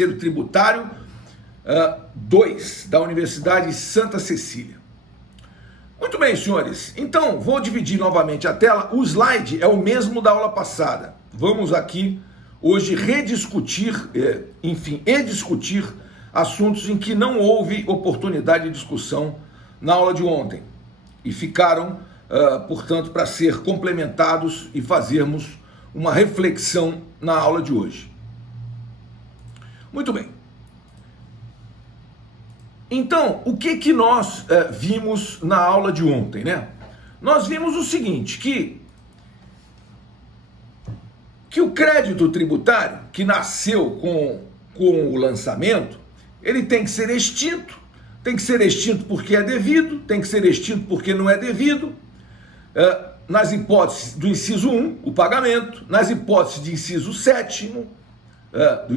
Financeiro Tributário 2, da Universidade Santa Cecília. Muito bem, senhores. Então, vou dividir novamente a tela. O slide é o mesmo da aula passada. Vamos aqui hoje rediscutir, e discutir assuntos em que não houve oportunidade de discussão na aula de ontem e ficaram, portanto, para ser complementados e fazermos uma reflexão na aula de hoje. Muito bem. Então, o que nós vimos na aula de ontem, né? Nós vimos o seguinte, que o crédito tributário, que nasceu com o lançamento, ele tem que ser extinto porque é devido, tem que ser extinto porque não é devido, nas hipóteses do inciso 1, o pagamento, nas hipóteses de inciso 7º,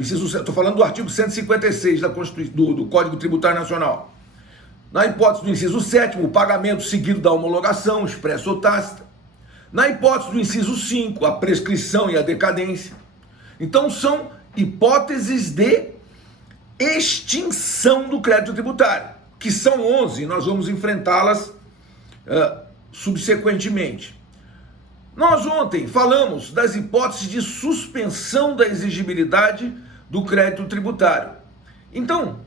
estou falando do artigo 156 do Código Tributário Nacional. Na hipótese do inciso 7º, o pagamento seguido da homologação, expressa ou tácita. Na hipótese do inciso 5, a prescrição e a decadência. Então, são hipóteses de extinção do crédito tributário, que são 11, nós vamos enfrentá-las subsequentemente. Nós ontem falamos das hipóteses de suspensão da exigibilidade do crédito tributário. Então,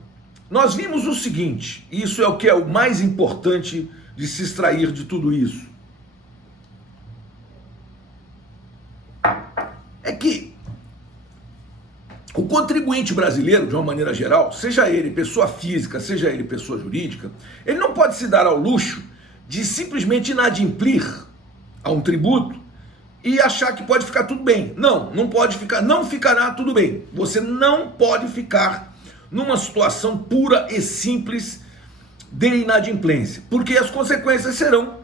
nós vimos o seguinte, e isso é o que é o mais importante de se extrair de tudo isso. É que o contribuinte brasileiro, de uma maneira geral, seja ele pessoa física, seja ele pessoa jurídica, ele não pode se dar ao luxo de simplesmente inadimplir a um tributo e achar que pode ficar tudo bem. Não pode ficar, não ficará tudo bem. Você não pode ficar numa situação pura e simples de inadimplência, porque as consequências serão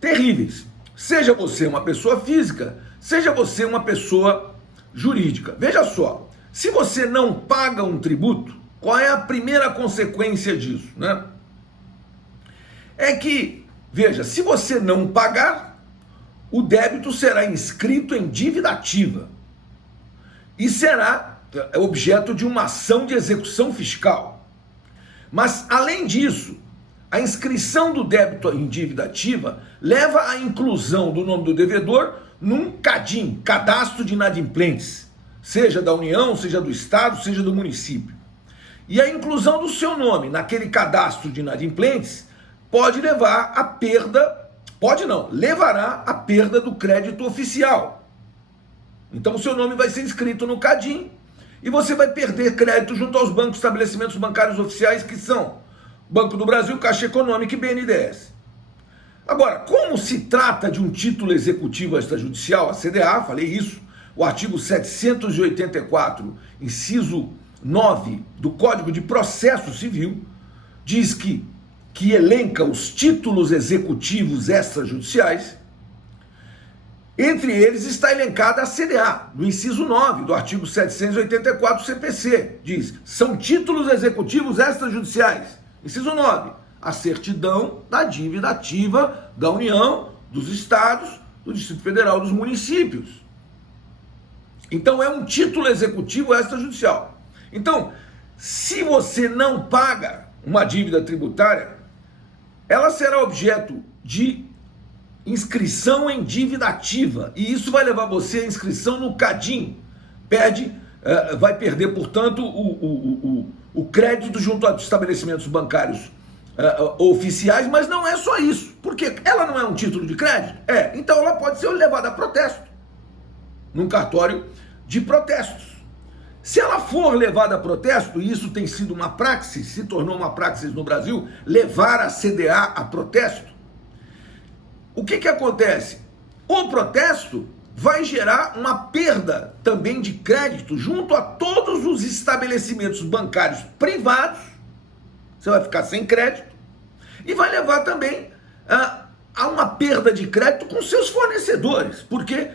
terríveis. Seja você uma pessoa física, seja você uma pessoa jurídica. Veja só, se você não paga um tributo, qual é a primeira consequência disso, né? É que, veja, se você não pagar, o débito será inscrito em dívida ativa e será objeto de uma ação de execução fiscal. Mas, além disso, a inscrição do débito em dívida ativa leva à inclusão do nome do devedor num CADIM, Cadastro de Inadimplentes, seja da União, seja do Estado, seja do município. E a inclusão do seu nome naquele cadastro de inadimplentes pode levar à perda, levará à perda do crédito oficial. Então o seu nome vai ser inscrito no CADIM e você vai perder crédito junto aos bancos, estabelecimentos bancários oficiais, que são Banco do Brasil, Caixa Econômica e BNDES. Agora, como se trata de um título executivo extrajudicial, a CDA, falei isso, o artigo 784, inciso 9 do Código de Processo Civil, diz que elenca os títulos executivos extrajudiciais. Entre eles está elencada a CDA, no inciso 9 do artigo 784 do CPC. Diz, são títulos executivos extrajudiciais. Inciso 9, a certidão da dívida ativa da União, dos Estados, do Distrito Federal, dos municípios. Então é um título executivo extrajudicial. Então, se você não paga uma dívida tributária, ela será objeto de inscrição em dívida ativa, e isso vai levar você à inscrição no CADIM. Vai perder, portanto, o crédito junto a estabelecimentos bancários oficiais, mas não é só isso, porque ela não é um título de crédito? Então ela pode ser levada a protesto, num cartório de protestos. Se ela for levada a protesto, e isso tem sido uma praxis, se tornou uma praxis no Brasil, levar a CDA a protesto, o que acontece? O protesto vai gerar uma perda também de crédito junto a todos os estabelecimentos bancários privados, você vai ficar sem crédito, e vai levar também a uma perda de crédito com seus fornecedores, porque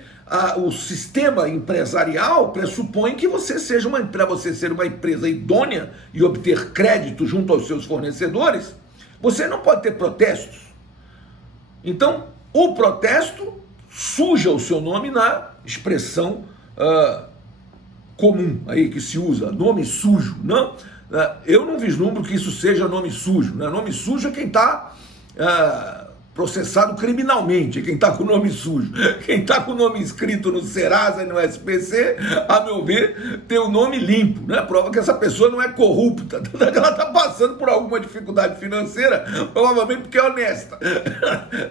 o sistema empresarial pressupõe que você seja para você ser uma empresa idônea e obter crédito junto aos seus fornecedores, você não pode ter protestos. Então, o protesto suja o seu nome na expressão comum aí que se usa, nome sujo, não? Eu não vislumbro que isso seja nome sujo, né? Nome sujo é quem está processado criminalmente, é quem está com o nome sujo. Quem está com o nome escrito no Serasa e no SPC, a meu ver, tem o nome limpo, né? Prova que essa pessoa não é corrupta, ela está passando por alguma dificuldade financeira, provavelmente porque é honesta.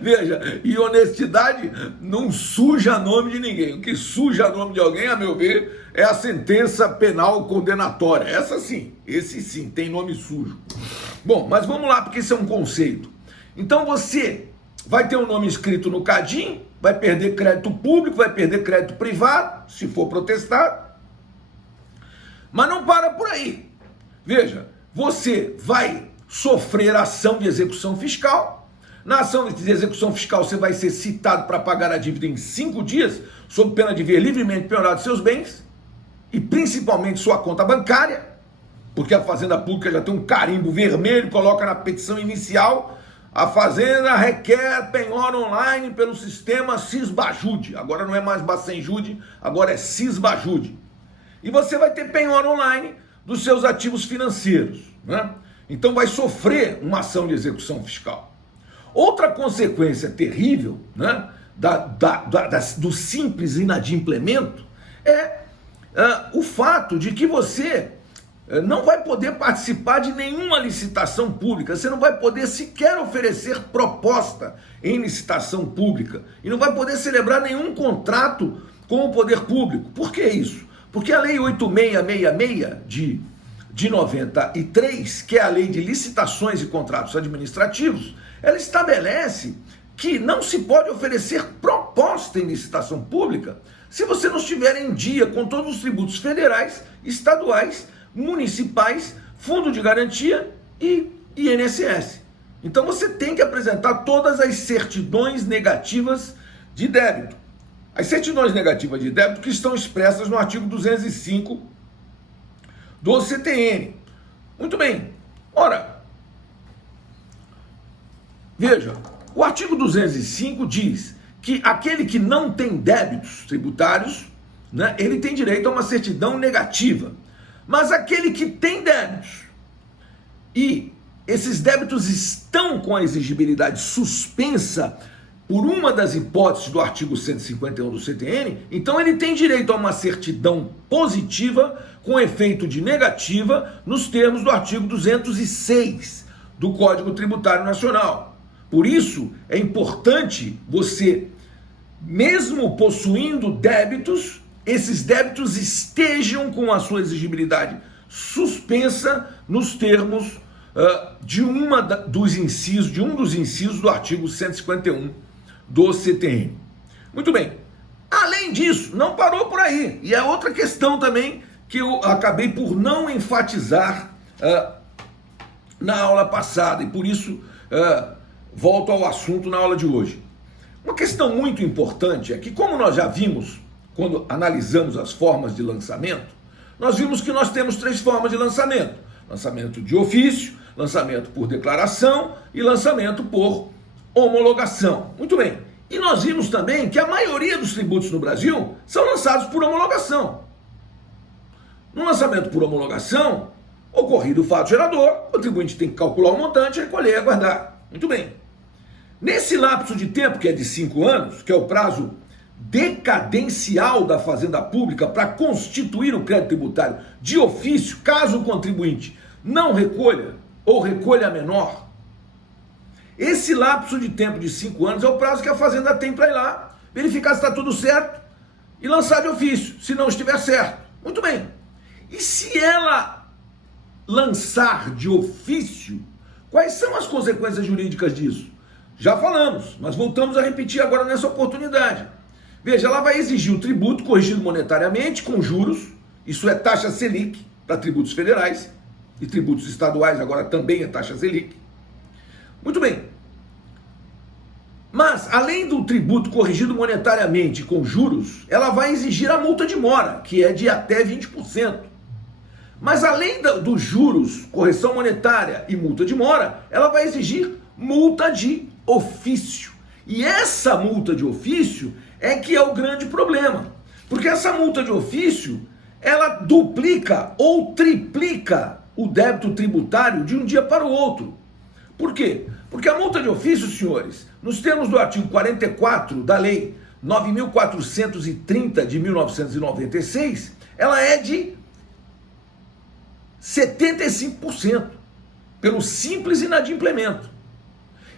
Veja, e honestidade não suja nome de ninguém. O que suja nome de alguém, a meu ver, é a sentença penal condenatória. Essa sim, esse sim, tem nome sujo. Bom, mas vamos lá, porque isso é um conceito. Então você vai ter um nome escrito no CADIM, vai perder crédito público, vai perder crédito privado, se for protestado. Mas não para por aí. Veja, você vai sofrer ação de execução fiscal. Na ação de execução fiscal você vai ser citado para pagar a dívida em 5 dias, sob pena de ver livremente penhorado seus bens, e principalmente sua conta bancária, porque a Fazenda Pública já tem um carimbo vermelho, coloca na petição inicial: a Fazenda requer penhora online pelo sistema Sisbajude. Agora não é mais Bacenjude, agora é Sisbajude. E você vai ter penhora online dos seus ativos financeiros, né? Então vai sofrer uma ação de execução fiscal. Outra consequência terrível, né, do simples inadimplemento é o fato de que você não vai poder participar de nenhuma licitação pública, você não vai poder sequer oferecer proposta em licitação pública e não vai poder celebrar nenhum contrato com o poder público. Por que isso? Porque a Lei 8666 de 93, que é a Lei de Licitações e Contratos Administrativos, ela estabelece que não se pode oferecer proposta em licitação pública se você não estiver em dia com todos os tributos federais, estaduais, municipais, fundo de garantia e INSS. Então você tem que apresentar todas as certidões negativas de débito. As certidões negativas de débito que estão expressas no artigo 205 do CTN. Muito bem. Ora, veja, o artigo 205 diz que aquele que não tem débitos tributários, né, ele tem direito a uma certidão negativa. Mas aquele que tem débitos e esses débitos estão com a exigibilidade suspensa por uma das hipóteses do artigo 151 do CTN, então ele tem direito a uma certidão positiva com efeito de negativa nos termos do artigo 206 do Código Tributário Nacional. Por isso é importante você, mesmo possuindo débitos, esses débitos estejam com a sua exigibilidade suspensa nos termos de um dos incisos do artigo 151 do CTN. Muito bem. Além disso, não parou por aí. E é outra questão também que eu acabei por não enfatizar na aula passada, e por isso volto ao assunto na aula de hoje. Uma questão muito importante é que, como nós já vimos quando analisamos as formas de lançamento, nós vimos que nós temos 3 formas de lançamento: lançamento de ofício, lançamento por declaração e lançamento por homologação. Muito bem. E nós vimos também que a maioria dos tributos no Brasil são lançados por homologação. No lançamento por homologação, ocorrido o fato gerador, o contribuinte tem que calcular o montante, recolher e aguardar. Muito bem. Nesse lapso de tempo, que é de 5 anos, que é o prazo decadencial da Fazenda Pública para constituir o crédito tributário de ofício, caso o contribuinte não recolha ou recolha menor, esse lapso de tempo de 5 anos é o prazo que a Fazenda tem para ir lá, verificar se está tudo certo e lançar de ofício, se não estiver certo. Muito bem. E se ela lançar de ofício, quais são as consequências jurídicas disso? Já falamos, mas voltamos a repetir agora nessa oportunidade. Veja, ela vai exigir o tributo corrigido monetariamente com juros, isso é taxa Selic para tributos federais e tributos estaduais, agora também é taxa Selic. Muito bem. Mas, além do tributo corrigido monetariamente com juros, ela vai exigir a multa de mora, que é de até 20%. Mas, além dos juros, correção monetária e multa de mora, ela vai exigir multa de ofício. E essa multa de ofício é que é o grande problema. Porque essa multa de ofício, ela duplica ou triplica o débito tributário de um dia para o outro. Por quê? Porque a multa de ofício, senhores, nos termos do artigo 44 da Lei 9.430 de 1996, ela é de 75%, pelo simples inadimplemento.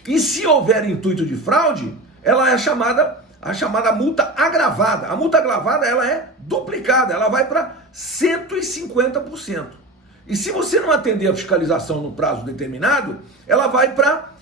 E se houver intuito de fraude, ela é a chamada multa agravada. A multa agravada, ela é duplicada, ela vai para 150%. E se você não atender a fiscalização no prazo determinado, ela vai para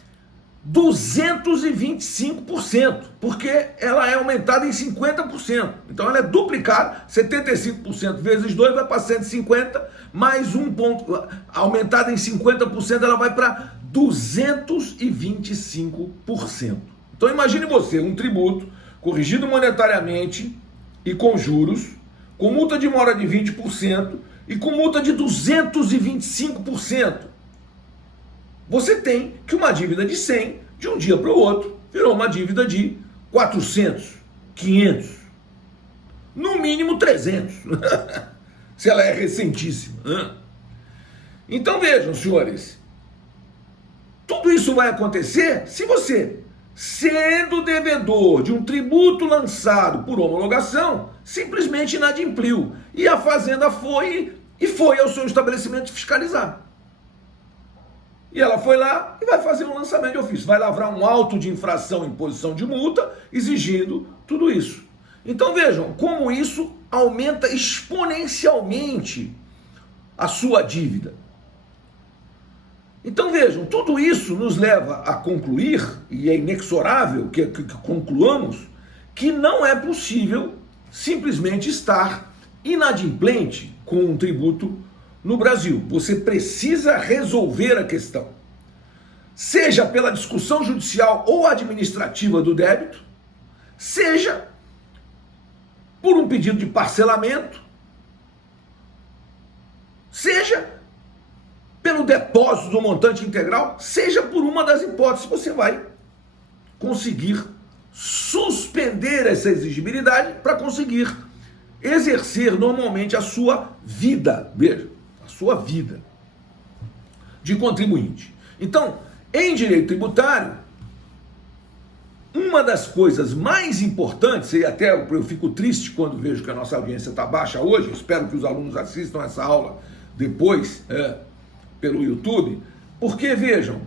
225%, porque ela é aumentada em 50%. Então ela é duplicada, 75% vezes 2 vai para 150, mais um ponto, aumentada em 50%, ela vai para 225%. Então imagine você, um tributo corrigido monetariamente e com juros, com multa de mora de 20% e com multa de 225%. Você tem que uma dívida de 100, de um dia para o outro, virou uma dívida de 400, 500, no mínimo 300, se ela é recentíssima. Então vejam, senhores, tudo isso vai acontecer se você, sendo devedor de um tributo lançado por homologação, simplesmente inadimpliu e a Fazenda foi ao seu estabelecimento fiscalizar. E ela foi lá e vai fazer um lançamento de ofício, vai lavrar um auto de infração em imposição de multa, exigindo tudo isso. Então vejam como isso aumenta exponencialmente a sua dívida. Então vejam, tudo isso nos leva a concluir, e é inexorável que concluamos, que não é possível simplesmente estar inadimplente com um tributo no Brasil. Você precisa resolver a questão, seja pela discussão judicial ou administrativa do débito, seja por um pedido de parcelamento, seja pelo depósito do montante integral, seja por uma das hipóteses, você vai conseguir suspender essa exigibilidade para conseguir exercer normalmente a sua vida, veja, a sua vida de contribuinte. Então, em direito tributário, uma das coisas mais importantes, e até eu fico triste quando vejo que a nossa audiência está baixa hoje, espero que os alunos assistam essa aula depois pelo YouTube, porque vejam,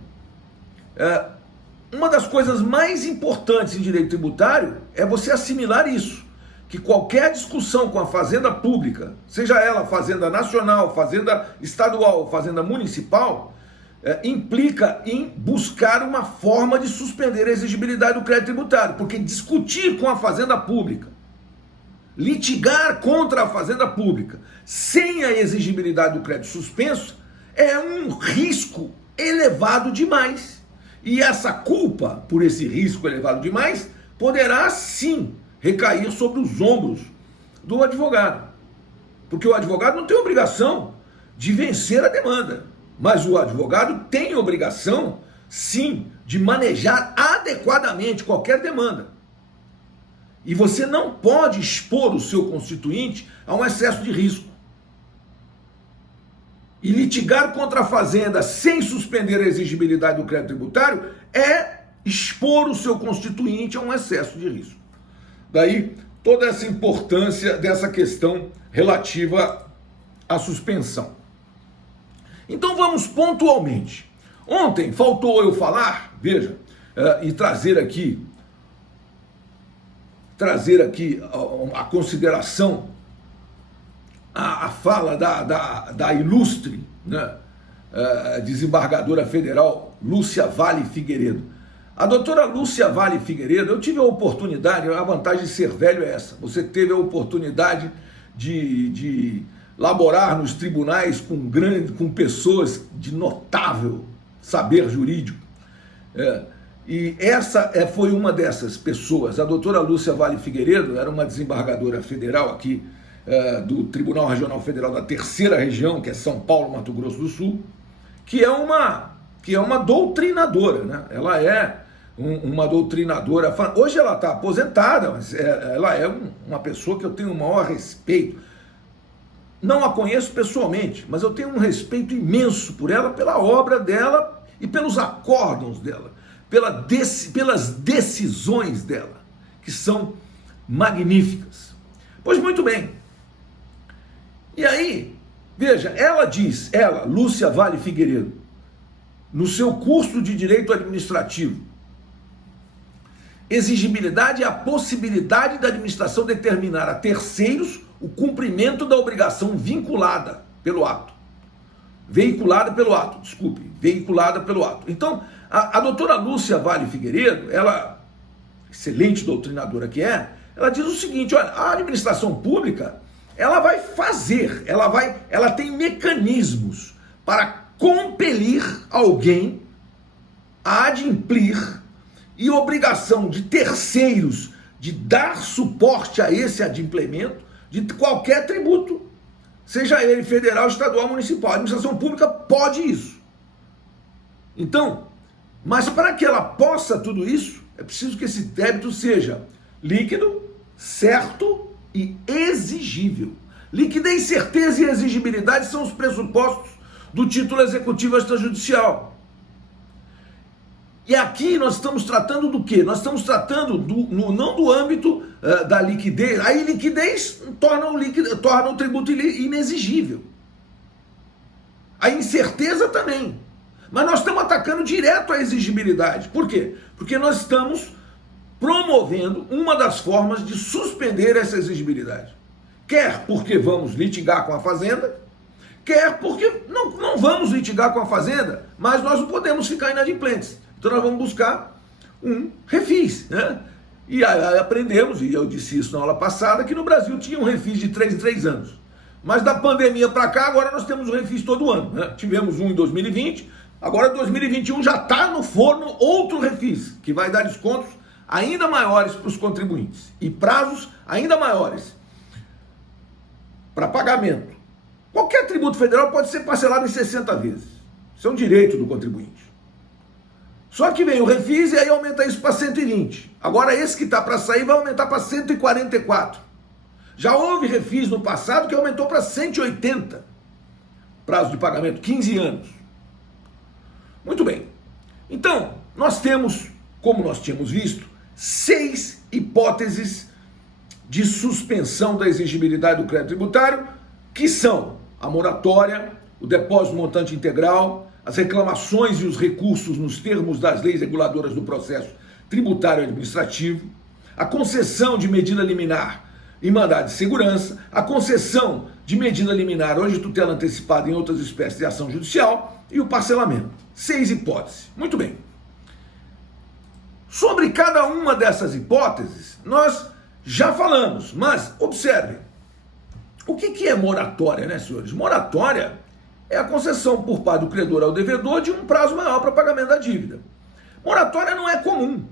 uma das coisas mais importantes em direito tributário é você assimilar isso, que qualquer discussão com a fazenda pública, seja ela fazenda nacional, fazenda estadual, fazenda municipal, implica em buscar uma forma de suspender a exigibilidade do crédito tributário, porque discutir com a fazenda pública, litigar contra a fazenda pública, sem a exigibilidade do crédito suspenso, é um risco elevado demais. E essa culpa por esse risco elevado demais poderá sim recair sobre os ombros do advogado, porque o advogado não tem obrigação de vencer a demanda, mas o advogado tem obrigação, sim, de manejar adequadamente qualquer demanda. E você não pode expor o seu constituinte a um excesso de risco. E litigar contra a fazenda sem suspender a exigibilidade do crédito tributário é expor o seu constituinte a um excesso de risco. Daí toda essa importância dessa questão relativa à suspensão. Então vamos pontualmente. Ontem faltou eu falar, veja, e trazer aqui a consideração, a fala da ilustre, né, desembargadora federal Lúcia Vale Figueiredo. A doutora Lúcia Vale Figueiredo, eu tive a oportunidade, a vantagem de ser velho é essa, você teve a oportunidade de laborar nos tribunais com pessoas de notável saber jurídico. E essa foi uma dessas pessoas. A doutora Lúcia Vale Figueiredo era uma desembargadora federal aqui do Tribunal Regional Federal da Terceira Região, que é São Paulo, Mato Grosso do Sul, que é uma doutrinadora, né? Ela é uma doutrinadora. Hoje ela está aposentada, mas ela é uma pessoa que eu tenho o maior respeito. não a conheço pessoalmente, mas eu tenho um respeito imenso por ela, pela obra dela e pelos acórdãos dela, pelas decisões dela, que são magníficas. Pois muito bem. E aí, veja, ela, Lúcia Vale Figueiredo, no seu curso de Direito Administrativo, exigibilidade é a possibilidade da administração determinar a terceiros o cumprimento da obrigação veiculada pelo ato. Então, a doutora Lúcia Vale Figueiredo, ela, excelente doutrinadora que é, ela diz o seguinte: olha, a administração pública, ela vai fazer, ela tem mecanismos para compelir alguém a adimplir e obrigação de terceiros de dar suporte a esse adimplemento de qualquer tributo, seja ele federal, estadual, municipal. A administração pública pode isso. Então, mas para que ela possa tudo isso, é preciso que esse débito seja líquido, certo e exigível. Liquidez, certeza e exigibilidade são os pressupostos do título executivo extrajudicial. E aqui nós estamos tratando do quê? Nós estamos tratando não do âmbito da liquidez. Aí liquidez torna o tributo inexigível. A incerteza também. Mas nós estamos atacando direto a exigibilidade. Por quê? Porque nós estamos promovendo uma das formas de suspender essa exigibilidade. Quer porque vamos litigar com a Fazenda, quer porque não vamos litigar com a Fazenda, mas nós não podemos ficar inadimplentes. Então nós vamos buscar um refis, né? E aí aprendemos, e eu disse isso na aula passada, que no Brasil tinha um refis de 3 em 3 anos. Mas da pandemia para cá, agora nós temos um refis todo ano, né? Tivemos um em 2020, agora 2021 já está no forno outro refis, que vai dar descontos ainda maiores para os contribuintes e prazos ainda maiores para pagamento. Qualquer tributo federal pode ser parcelado em 60 vezes. Isso é um direito do contribuinte. Só que vem o refis e aí aumenta isso para 120. Agora esse que está para sair vai aumentar para 144. Já houve refis no passado que aumentou para 180. Prazo de pagamento, 15 anos. Muito bem. Então, nós temos, como nós tínhamos visto, 6 hipóteses de suspensão da exigibilidade do crédito tributário, que são a moratória, o depósito montante integral, as reclamações e os recursos nos termos das leis reguladoras do processo tributário e administrativo, a concessão de medida liminar em mandado de segurança, a concessão de medida liminar ou de tutela antecipada em outras espécies de ação judicial e o parcelamento. 6 hipóteses. Muito bem. Sobre cada uma dessas hipóteses, nós já falamos, mas observem. O que é moratória, né, senhores? Moratória é a concessão por parte do credor ao devedor de um prazo maior para pagamento da dívida. Moratória não é comum,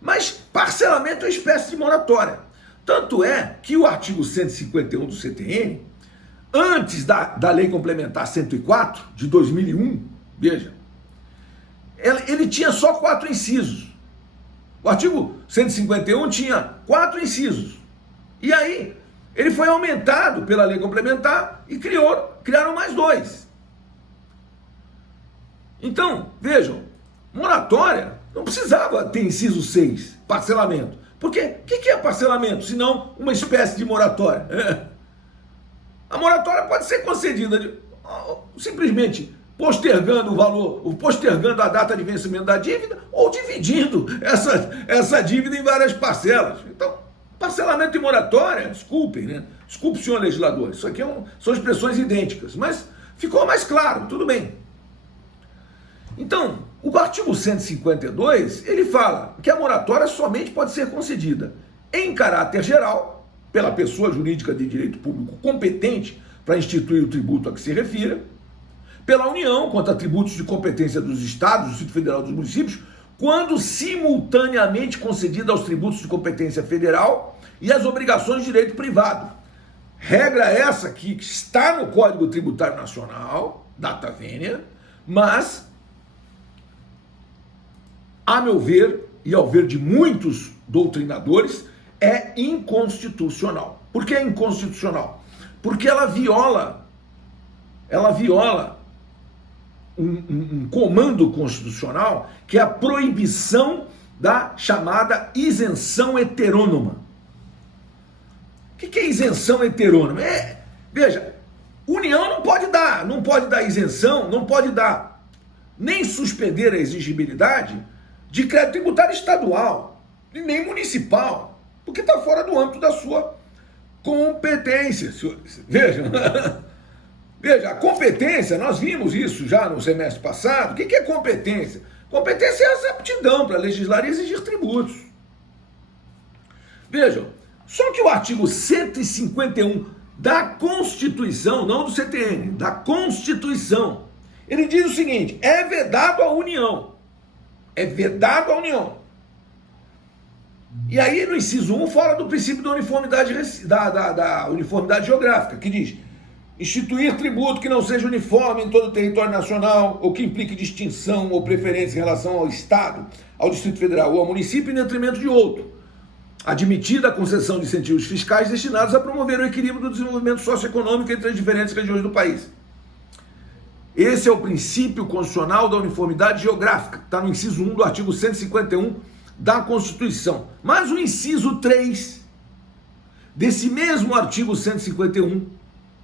mas parcelamento é espécie de moratória. Tanto é que o artigo 151 do CTN, antes da Lei Complementar 104 de 2001, veja, ele tinha só 4 incisos. O artigo 151 tinha 4 incisos. E aí, ele foi aumentado pela Lei Complementar e criaram mais 2. Então, vejam, moratória não precisava ter inciso 6, parcelamento. Porque o que é parcelamento, se não uma espécie de moratória? A moratória pode ser concedida simplesmente postergando o valor, postergando a data de vencimento da dívida ou dividindo essa dívida em várias parcelas. Então, parcelamento e moratória, desculpem, né? Desculpe, senhor legislador, isso aqui são expressões idênticas, mas ficou mais claro, tudo bem. Então, o artigo 152, ele fala que a moratória somente pode ser concedida em caráter geral, pela pessoa jurídica de direito público competente para instituir o tributo a que se refira, pela União, quanto a tributos de competência dos estados, do Distrito Federal e dos municípios, quando simultaneamente concedida aos tributos de competência federal e às obrigações de direito privado. Regra essa que está no Código Tributário Nacional, data vênia, mas, a meu ver, e ao ver de muitos doutrinadores, é inconstitucional. Por que é inconstitucional? porque ela viola um comando constitucional, que é a proibição da chamada isenção heterônoma. O que é isenção heterônoma? Veja, União não pode dar isenção, não pode dar nem suspender a exigibilidade de crédito tributário estadual, e nem municipal, porque está fora do âmbito da sua competência, senhores. Vejam, veja, a competência, nós vimos isso já no semestre passado. O que é competência? Competência é essa aptidão para legislar e exigir tributos. Vejam, só que o artigo 151 da Constituição, não do CTN, da Constituição, ele diz o seguinte: é vedado à União. É vedado à União. E aí, no inciso 1, fala do princípio da uniformidade, da uniformidade geográfica, que diz: instituir tributo que não seja uniforme em todo o território nacional, ou que implique distinção ou preferência em relação ao Estado, ao Distrito Federal ou ao município em detrimento de outro, admitida a concessão de incentivos fiscais destinados a promover o equilíbrio do desenvolvimento socioeconômico entre as diferentes regiões do país. Esse é o princípio constitucional da uniformidade geográfica, está no inciso 1 do artigo 151 da Constituição. Mas o inciso 3 desse mesmo artigo 151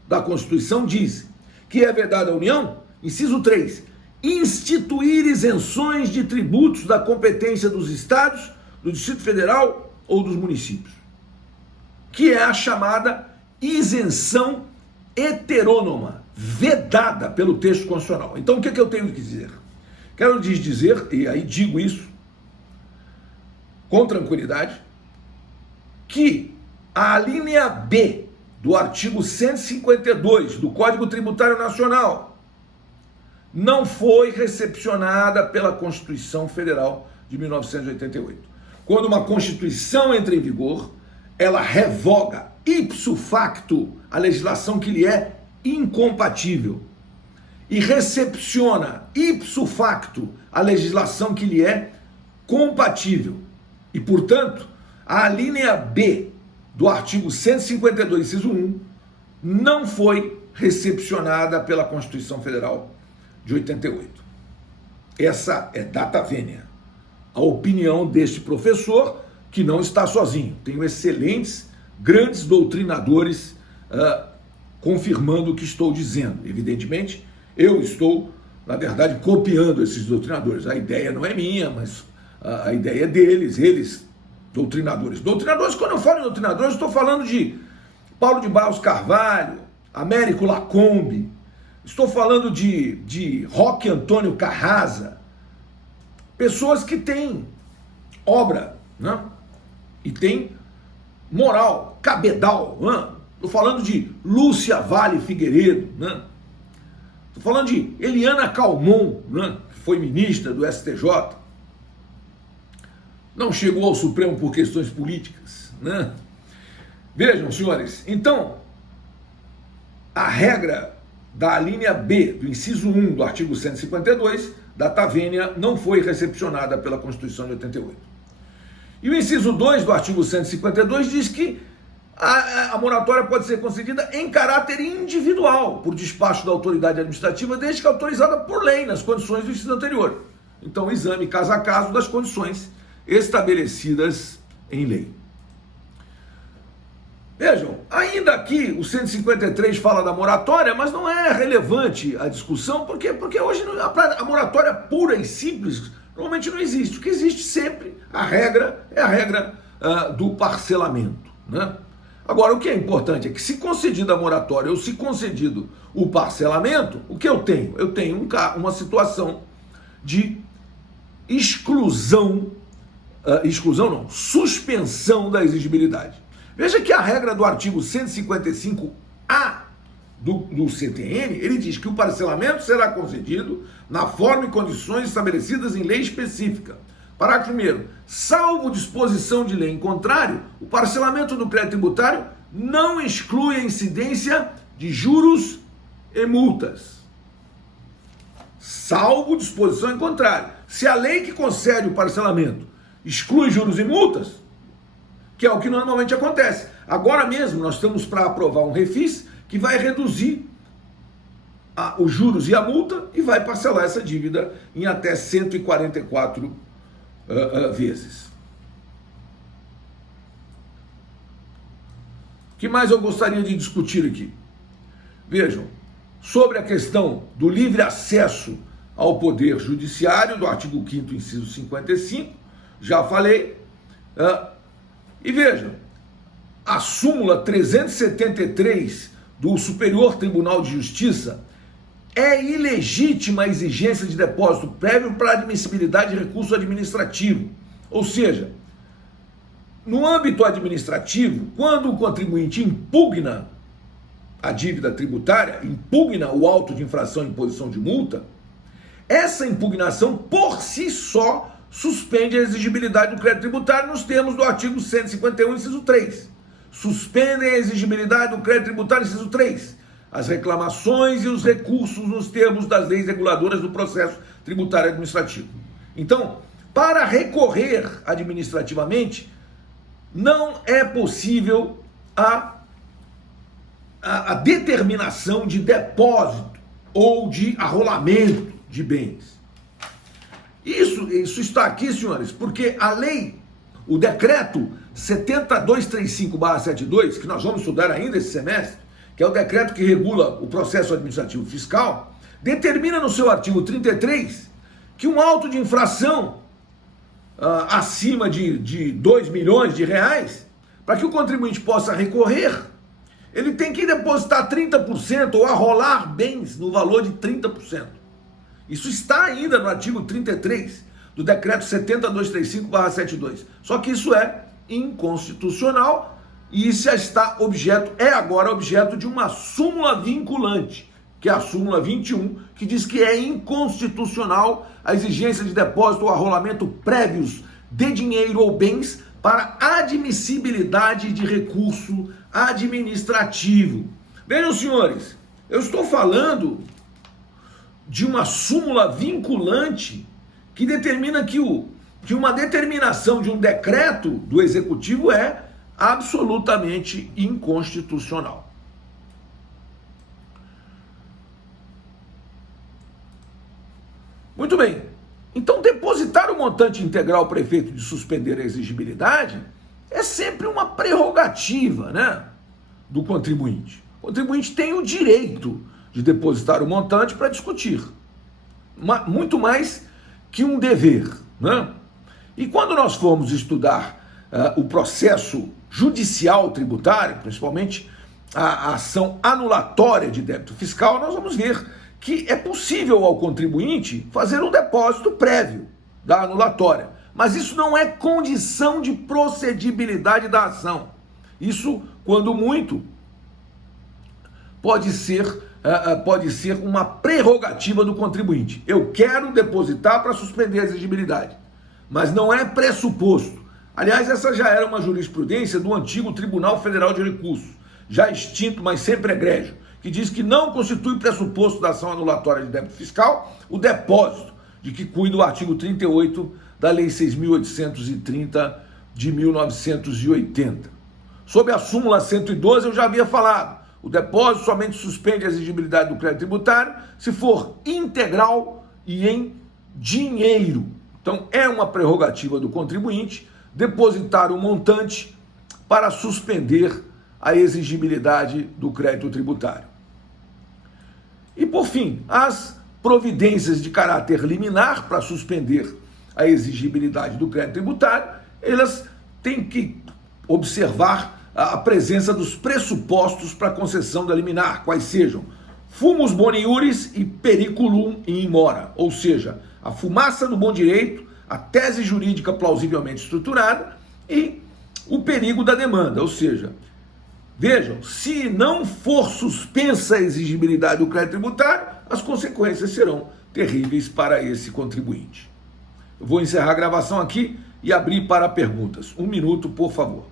da Constituição diz que é vedado à União, inciso 3, instituir isenções de tributos da competência dos estados, do Distrito Federal ou dos municípios, que é a chamada isenção heterônoma, vedada pelo texto constitucional. Então o que eu tenho que dizer? Quero dizer, e aí digo isso com tranquilidade, que a alínea B do artigo 152 do Código Tributário Nacional não foi recepcionada pela Constituição Federal de 1988. Quando uma Constituição entra em vigor, ela revoga ipso facto a legislação que lhe é incompatível e recepciona ipso facto a legislação que lhe é compatível. E, portanto, a alínea B do artigo 152, inciso 1, não foi recepcionada pela Constituição Federal de 88. Essa é data vênia. A opinião deste professor, que não está sozinho. Tenho excelentes, grandes doutrinadores confirmando o que estou dizendo. Evidentemente, eu estou, na verdade, copiando esses doutrinadores. A ideia não é minha, mas a ideia é deles, eles, doutrinadores. Doutrinadores, quando eu falo em doutrinadores, estou falando de Paulo de Barros Carvalho, Américo Lacombe, estou falando de Roque Antônio Carrasa, pessoas que têm obra, né? E têm moral, cabedal, né? Estou falando de Lúcia Vale Figueiredo, né? Estou falando de Eliana Calmon, né? Que foi ministra do STJ, não chegou ao Supremo por questões políticas, né? Vejam, senhores, então, a regra da linha B do inciso 1 do artigo 152 data vênia não foi recepcionada pela Constituição de 88. E o inciso 2 do artigo 152 diz que a moratória pode ser concedida em caráter individual, por despacho da autoridade administrativa, desde que autorizada por lei, nas condições do inciso anterior. Então, exame caso a caso das condições estabelecidas em lei. Vejam, ainda aqui o 153 fala da moratória, mas não é relevante a discussão, porque hoje a moratória pura e simples normalmente não existe. O que existe sempre, a regra, é a regra do parcelamento, né? Agora, o que é importante é que, se concedida a moratória ou se concedido o parcelamento, o que eu tenho? Eu tenho uma situação de suspensão da exigibilidade. Veja que a regra do artigo 155A do CTN, ele diz que o parcelamento será concedido na forma e condições estabelecidas em lei específica. Parágrafo 1º. Salvo disposição de lei em contrário, o parcelamento do crédito tributário não exclui a incidência de juros e multas. Salvo disposição em contrário. Se a lei que concede o parcelamento exclui juros e multas, que é o que normalmente acontece. Agora mesmo nós estamos para aprovar um refis que vai reduzir os juros e a multa e vai parcelar essa dívida em até 144 vezes. O que mais eu gostaria de discutir aqui? Vejam, sobre a questão do livre acesso ao poder judiciário, do artigo 5º, inciso 55, já falei. E vejam, a súmula 373 do Superior Tribunal de Justiça é ilegítima a exigência de depósito prévio para admissibilidade de recurso administrativo. Ou seja, no âmbito administrativo, quando o contribuinte impugna a dívida tributária, impugna o auto de infração e imposição de multa, essa impugnação por si só suspende a exigibilidade do crédito tributário nos termos do artigo 151, inciso 3. Suspendem a exigibilidade do crédito tributário, inciso 3. As reclamações e os recursos nos termos das leis reguladoras do processo tributário administrativo. Então, para recorrer administrativamente, não é possível a determinação de depósito ou de arrolamento de bens. Isso está aqui, senhores, porque a lei, o decreto 7235/72, que nós vamos estudar ainda esse semestre, que é o decreto que regula o processo administrativo fiscal, determina no seu artigo 33 que um auto de infração acima de 2 milhões de reais, para que o contribuinte possa recorrer, ele tem que depositar 30% ou arrolar bens no valor de 30%. Isso está ainda no artigo 33 do decreto 7235/72. Só que isso é inconstitucional e isso já está agora objeto de uma súmula vinculante, que é a súmula 21, que diz que é inconstitucional a exigência de depósito ou arrolamento prévios de dinheiro ou bens para admissibilidade de recurso administrativo. Vejam, senhores, eu estou falando de uma súmula vinculante que determina que uma determinação de um decreto do executivo é absolutamente inconstitucional. Muito bem. Então, depositar o montante integral para efeito de suspender a exigibilidade é sempre uma prerrogativa, né, do contribuinte. O contribuinte tem o direito de depositar o montante para discutir, muito mais que um dever, né? E quando nós formos estudar o processo judicial tributário, principalmente a ação anulatória de débito fiscal, nós vamos ver que é possível ao contribuinte fazer um depósito prévio da anulatória, mas isso não é condição de procedibilidade da ação. Isso, quando muito, pode ser uma prerrogativa do contribuinte. Eu quero depositar para suspender a exigibilidade, mas não é pressuposto. Aliás, essa já era uma jurisprudência do antigo Tribunal Federal de Recursos, já extinto, mas sempre egrégio, que diz que não constitui pressuposto da ação anulatória de débito fiscal o depósito de que cuida o artigo 38 da Lei 6.830 de 1980. Sob a súmula 112 eu já havia falado, o depósito somente suspende a exigibilidade do crédito tributário se for integral e em dinheiro. Então é uma prerrogativa do contribuinte depositar o montante para suspender a exigibilidade do crédito tributário. E por fim, as providências de caráter liminar para suspender a exigibilidade do crédito tributário, elas têm que observar a presença dos pressupostos para a concessão da liminar, quais sejam fumus boni iuris e periculum in mora, ou seja, a fumaça do bom direito, a tese jurídica plausivelmente estruturada e o perigo da demanda, ou seja, vejam, se não for suspensa a exigibilidade do crédito tributário, as consequências serão terríveis para esse contribuinte. Eu vou encerrar a gravação aqui e abrir para perguntas. 1 minuto, por favor.